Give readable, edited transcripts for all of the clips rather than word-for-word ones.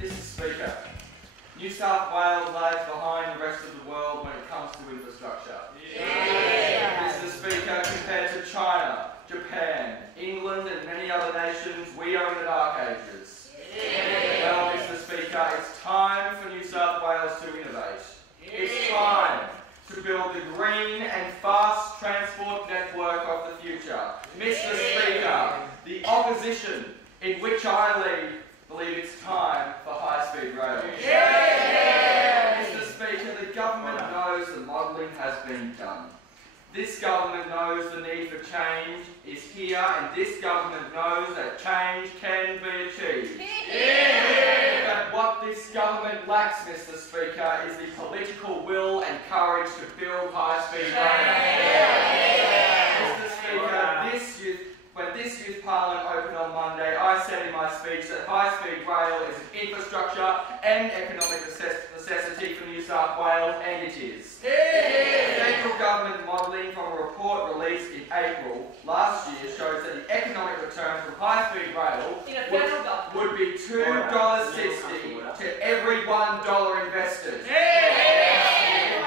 Mr. Speaker, New South Wales lags behind the rest of the world when it comes to infrastructure. Yeah. Mr. Speaker, compared to China, Japan, England and many other nations, we are in the dark ages. Yeah. Well, Mr. Speaker, it's time for New South Wales to innovate. Yeah. It's time to build the green and fast transport network of the future. Mr. Speaker, the opposition in which I lead believe it's time for high-speed rail. Yeah. Mr. Speaker, the government knows the modelling has been done. This government knows the need for change is here, and this government knows that change can be achieved. Yeah. But what this government lacks, Mr. Speaker, is the political will and courage to build high-speed rail. Yeah. Mr. Speaker, when this Youth Parliament opened on Monday, I said in my speech that high-speed rail is an infrastructure and economic necessity for New South Wales, and it is. Yeah. Federal government modelling from a report released in April last year shows that the economic return from high-speed rail would be $2.60 to every $1 invested. Yeah.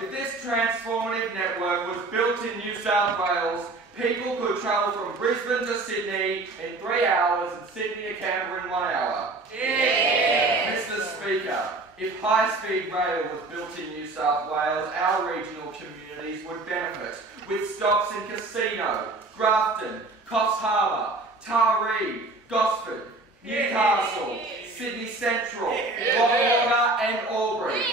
If this transformative network was built in New South Wales, people could travel from Brisbane to Sydney in 3 hours and Sydney to Canberra in 1 hour. Yeah. Mr. Speaker, if high-speed rail was built in New South Wales, our regional communities would benefit, with stops in Casino, Grafton, Coffs Harbour, Taree, Gosford, Newcastle, Sydney Central, Rockwater and Albury.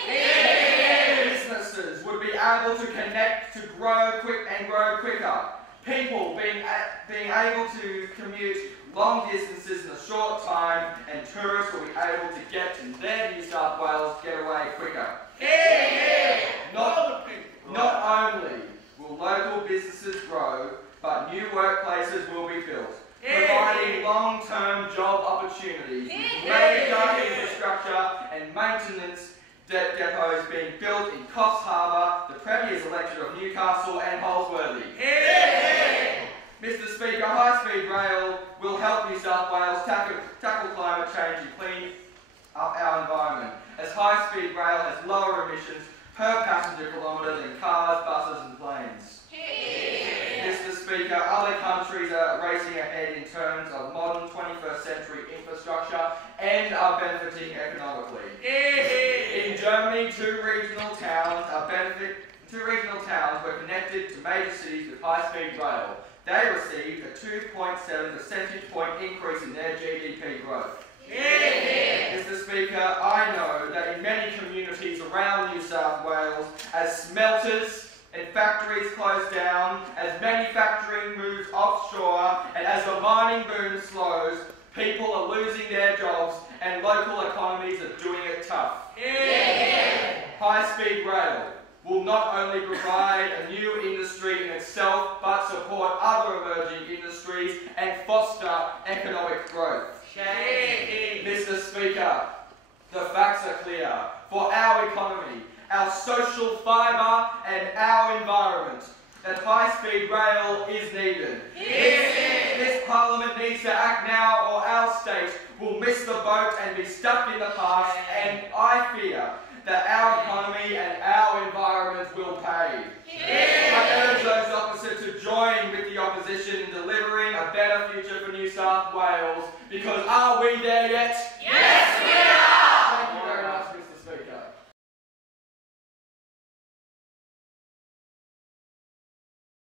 Businesses would be able to connect to grow quicker. People being able to commute long distances in a short time, and tourists will be able to get to their New South Wales getaway quicker. Yeah. Not only will local businesses grow, but new workplaces will be built, providing long-term job opportunities with major infrastructure and maintenance depots being built in Coffs Harbour, the Premier's electorate of Newcastle and Holsworthy. Yeah. Mr. Speaker, high-speed rail will help New South Wales tackle climate change and clean up our environment, as high-speed rail has lower emissions per passenger kilometre than cars, buses and planes. Yeah. Mr. Speaker, other countries are racing ahead in terms of modern 21st century infrastructure and are benefiting economically. In Germany, two regional towns were connected to major cities with high-speed rail. They received a 2.7 percentage point increase in their GDP growth. Mr. Speaker, I know that in many communities around New South Wales, as smelters and factories close down, as manufacturing moves offshore, and as the mining boom slows, people are losing their jobs and local economies are doing it tough. Yeah. High-speed rail will not only provide a new industry in itself, but support other emerging industries and foster economic growth. Yeah. Mr. Speaker, the facts are clear. For our economy, our social fibre and our environment, that high-speed rail is needed. Yeah. This Parliament needs to act now, or our state will miss the boat and be stuck in the past, and I fear that our economy and our environment will pay. Yeah. I urge those opposite to join with the opposition in delivering a better future for New South Wales, because are we there yet?